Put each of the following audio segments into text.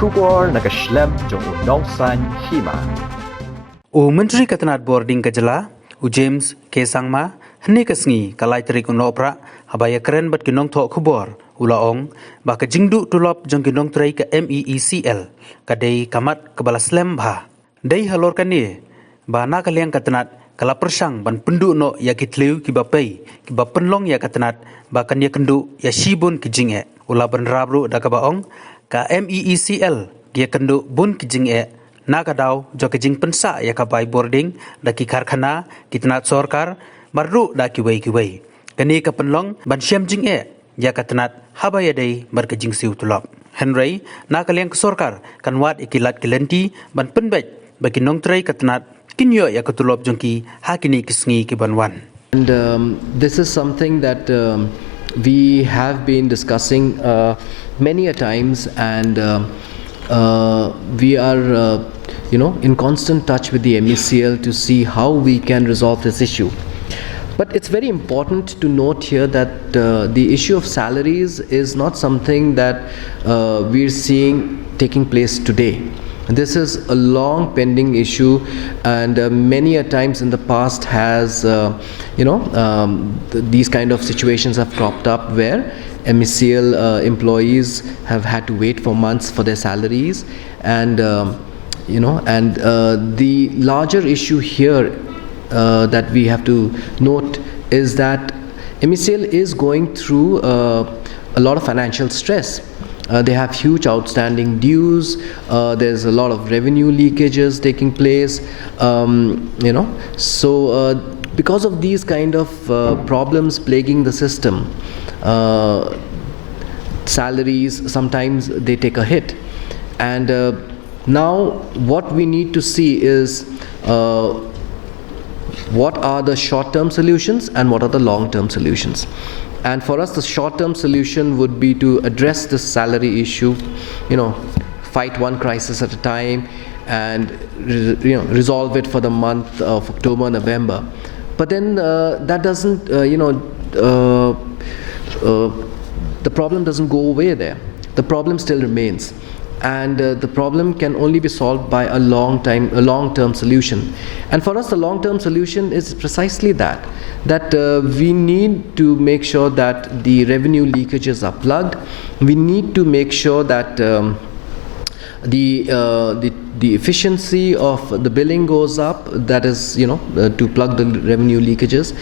Kubor nakaslem jong Nongtrei Hima. Menteri Katanat Boarding Kajala, James Kesangma, Hni Kasngi, Kalai Teri Kunopra, Habaya Keren Bat Kinong Tok Kubor, Ulaong, Baka Jingdu Tulop Jong Kinong Trei ke Meecl, Kadai Kamat Kebala Slem Bha. Dai Halor Kani, Bana Kaliang Katanat, Kala Persang Ban Pendu No Ya Kitliu Kibapai, Kibapenlong Ya Katanat, Bakan Ya Kendu Ya Shibun Kijinge, Ula Ban Rabru Dakabaong, Ka Meecl, Gia Kendu Bun Kijinge, Nakadaw jo kejing pensa ya kabai boarding daki karkhana kitnat sorkar marru daki wei kani ka penlong ban syam jing ya katnat habaya dei berkejing siu tulop henry nakaliang sorkar kan wat ikilat kelenti ban penbej bagi nongtrei katnat kinyo ya ketulop jongki hakini kisngi kibanwan. And this is something that we have been discussing many a times, and we are in constant touch with the Meecl to see how we can resolve this issue. But it's very important to note here that the issue of salaries is not something that we're seeing taking place today. This is a long pending issue, and many a times in the past has these kind of situations have cropped up where Meecl employees have had to wait for months for their salaries, and the larger issue here that we have to note is that Meecl is going through a lot of financial stress. They have huge outstanding dues. There's a lot of revenue leakages taking place. So because of these kind of problems plaguing the system, salaries sometimes they take a hit, and now what we need to see is what are the short-term solutions and what are the long-term solutions. And for us, the short-term solution would be to address this salary issue, fight one crisis at a time, and resolve it for the month of October, November. But then that doesn't, the problem doesn't go away there. The problem still remains, and the problem can only be solved by a long-term solution. And for us, the long-term solution is precisely that we need to make sure that the revenue leakages are plugged. We need to make sure that the efficiency of the billing goes up, that is to plug the revenue leakages.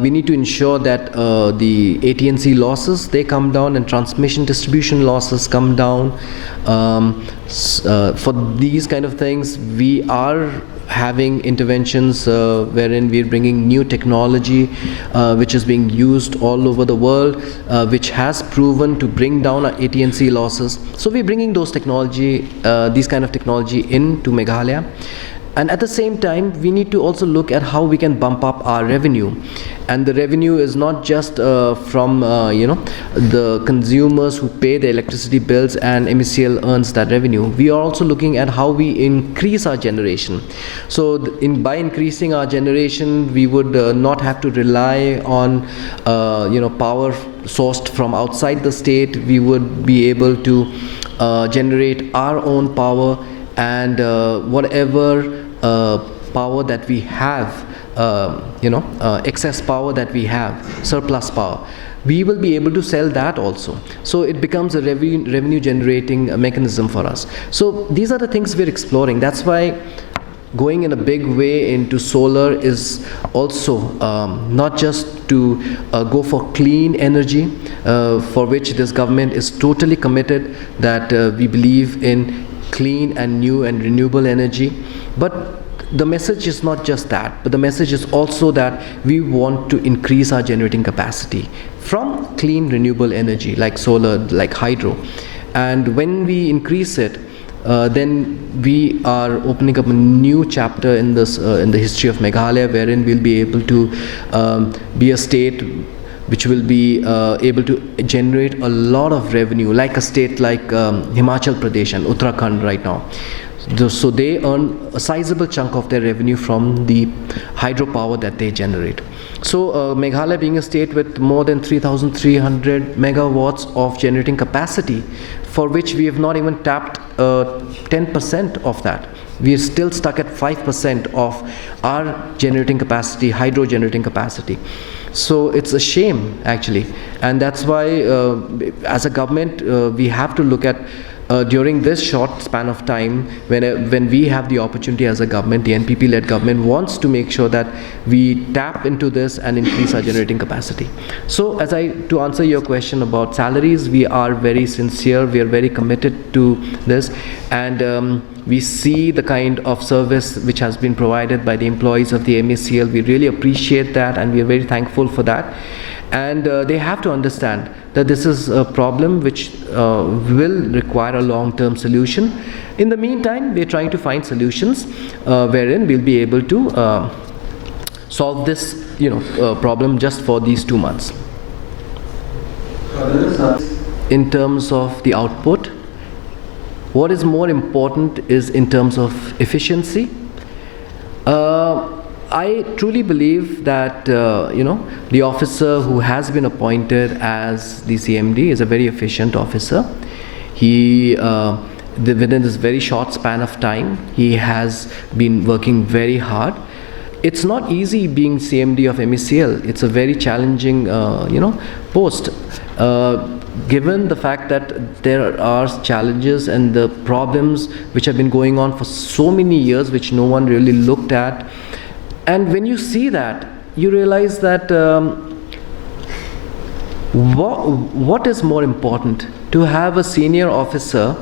We need to ensure that the AT&C losses, they come down, and transmission distribution losses come down. For these kind of things, we are having interventions wherein we're bringing new technology which is being used all over the world, which has proven to bring down our AT&C losses. So we're bringing those these kind of technology into Meghalaya. And at the same time, we need to also look at how we can bump up our revenue. And the revenue is not just from the consumers who pay the electricity bills and Meecl earns that revenue. We are also looking at how we increase our generation. So by increasing our generation, we would not have to rely on power sourced from outside the state. We would be able to generate our own power, and whatever power that we have, excess power that we have, surplus power, we will be able to sell that also. So it becomes a revenue generating mechanism for us. So these are the things we're exploring. That's why going in a big way into solar is also not just to go for clean energy, for which this government is totally committed, that we believe in clean and new and renewable energy. But the message is not just that, but the message is also that we want to increase our generating capacity from clean renewable energy like solar, like hydro. And when we increase it, then we are opening up a new chapter in this in the history of Meghalaya, wherein we'll be able to be a state which will be able to generate a lot of revenue, like a state like Himachal Pradesh and Uttarakhand right now. So they earn a sizable chunk of their revenue from the hydropower that they generate. So Meghalaya being a state with more than 3,300 megawatts of generating capacity, for which we have not even tapped 10% of that. We are still stuck at 5% of our generating capacity, hydro generating capacity. So it's a shame, actually, and that's why as a government we have to look at during this short span of time, when we have the opportunity as a government, the NPP-led government wants to make sure that we tap into this and increase our generating capacity. So to answer your question about salaries, we are very sincere, we are very committed to this, and we see the kind of service which has been provided by the employees of the Meecl. We really appreciate that, and we are very thankful for that. And they have to understand that this is a problem which will require a long-term solution. In the meantime, we are trying to find solutions wherein we'll be able to solve this problem just for these 2 months. In terms of the output, what is more important is in terms of efficiency. I truly believe that the officer who has been appointed as the CMD is a very efficient officer. He within this very short span of time, he has been working very hard. It's not easy being CMD of Meecl. It's a very challenging post. Given the fact that there are challenges and the problems which have been going on for so many years, which no one really looked at. And when you see that, you realize that what is more important? To have a senior officer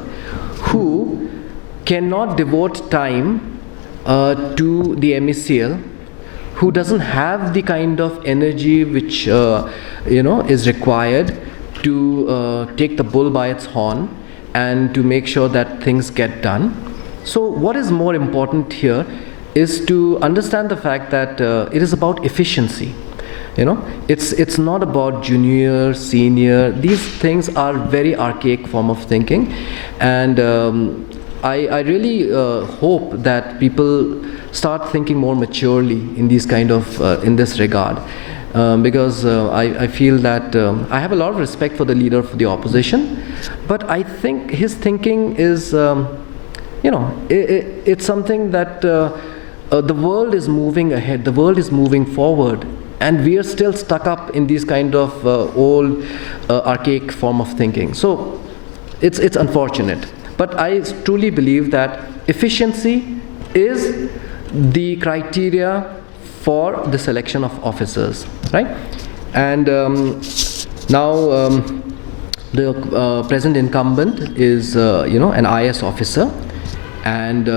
who cannot devote time to the Meecl, who doesn't have the kind of energy which is required to take the bull by its horn and to make sure that things get done. So what is more important here is to understand the fact that it is about efficiency. It's not about junior, senior. These things are very archaic form of thinking, and I really hope that people start thinking more maturely in these kind of in this regard, because I feel that I have a lot of respect for the leader of the opposition, but I think his thinking is it's something that the world is moving ahead, the world is moving forward, and we are still stuck up in these kind of old archaic form of thinking. So it's unfortunate, but I truly believe that efficiency is the criteria for the selection of officers, right? And now the present incumbent is an IS officer, and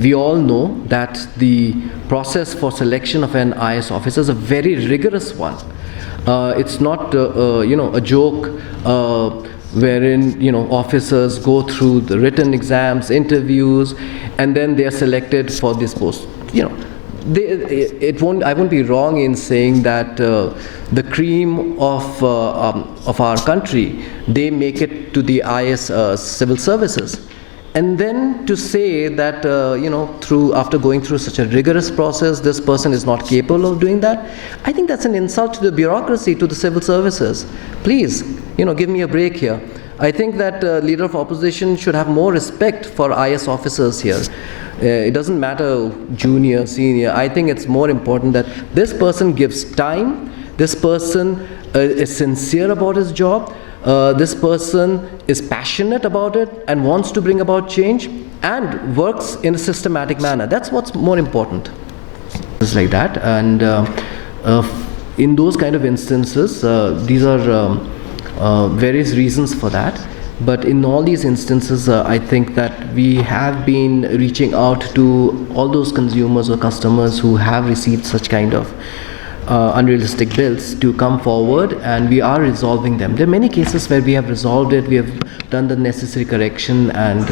we all know that the process for selection of an IS officer is a very rigorous one. It's not a joke wherein officers go through the written exams, interviews, and then they are selected for this post. I won't be wrong in saying that the cream of our country, they make it to the IS civil services. And then to say that after going through such a rigorous process, this person is not capable of doing that, I think that's an insult to the bureaucracy, to the civil services. Please, give me a break here. I think that leader of opposition should have more respect for IS officers here. It doesn't matter junior, senior. I think it's more important that this person gives time, this person is sincere about his job, this person is passionate about it and wants to bring about change and works in a systematic manner. That's what's more important. It's like that, and in those kind of instances, these are various reasons for that. But in all these instances, I think that we have been reaching out to all those consumers or customers who have received such kind of unrealistic bills to come forward, and we are resolving them. There are many cases where we have resolved it, we have done the necessary correction and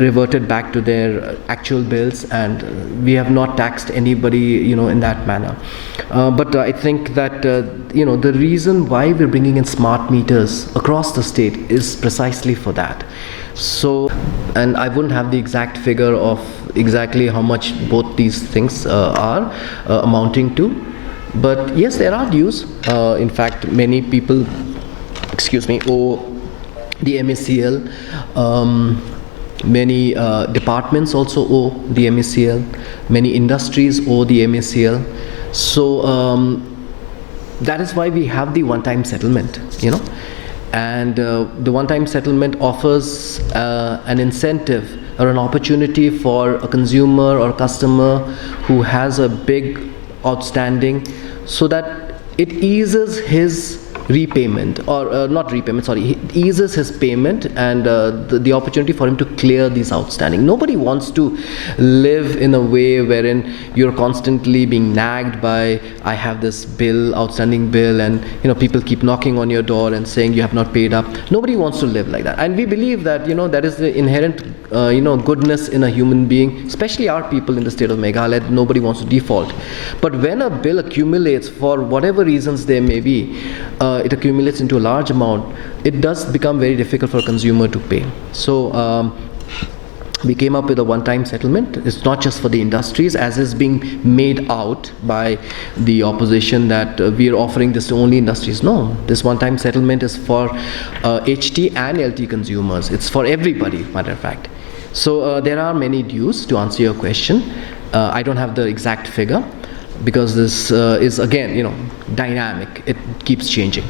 reverted back to their actual bills, and we have not taxed anybody in that manner. But I think that the reason why we're bringing in smart meters across the state is precisely for that. So, and I wouldn't have the exact figure of exactly how much both these things are amounting to, but yes, there are dues. In fact, many people owe the MECL. Many departments also owe the MECL. Many industries owe the MECL. So that is why we have the one-time settlement, and the one-time settlement offers an incentive or an opportunity for a consumer or customer who has a big outstanding, so that it eases his repayment, or not repayment, sorry, it eases his payment, and the opportunity for him to clear these outstanding. Nobody wants to live in a way wherein you're constantly being nagged by, I have this bill, outstanding bill, and people keep knocking on your door and saying you have not paid up. Nobody wants to live like that, and we believe that that is the inherent goodness in a human being, especially our people in the state of Meghalaya. Nobody wants to default. But when a bill accumulates for whatever reasons there may be, it accumulates into a large amount, it does become very difficult for a consumer to pay. So we came up with a one-time settlement. It's not just for the industries, as is being made out by the opposition, that we are offering this to only industries. No, this one-time settlement is for HT and LT consumers. It's for everybody, matter of fact. So there are many dues, to answer your question. I don't have the exact figure, because this is again dynamic, it keeps changing.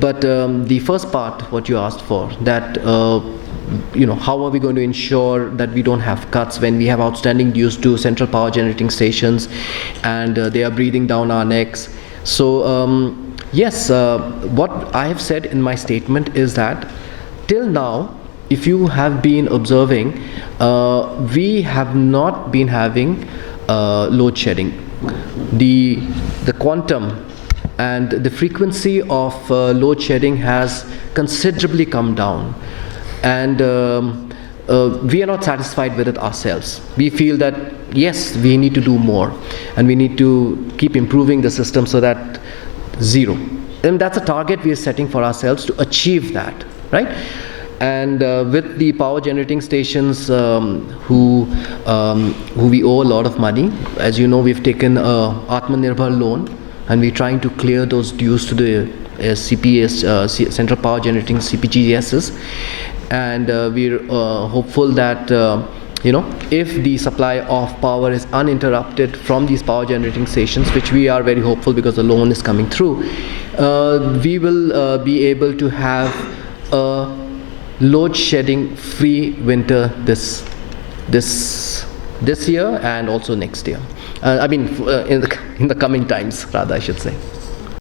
But the first part, what you asked for, that how are we going to ensure that we don't have cuts when we have outstanding dues to central power generating stations, and they are breathing down our necks. So yes, what I have said in my statement is that till now, if you have been observing, we have not been having load shedding. The quantum and the frequency of load shedding has considerably come down, and we are not satisfied with it ourselves. We feel that yes, we need to do more, and we need to keep improving the system so that zero. And that's a target we are setting for ourselves, to achieve that, right? And with the power generating stations who we owe a lot of money, as you know, we've taken a Atmanirbhar loan, and we're trying to clear those dues to the CPS, Central Power Generating CPGSs, and we're hopeful that if the supply of power is uninterrupted from these power generating stations, which we are very hopeful because the loan is coming through, we will be able to have a load shedding free winter this year and also next year. In the coming times, rather, I should say.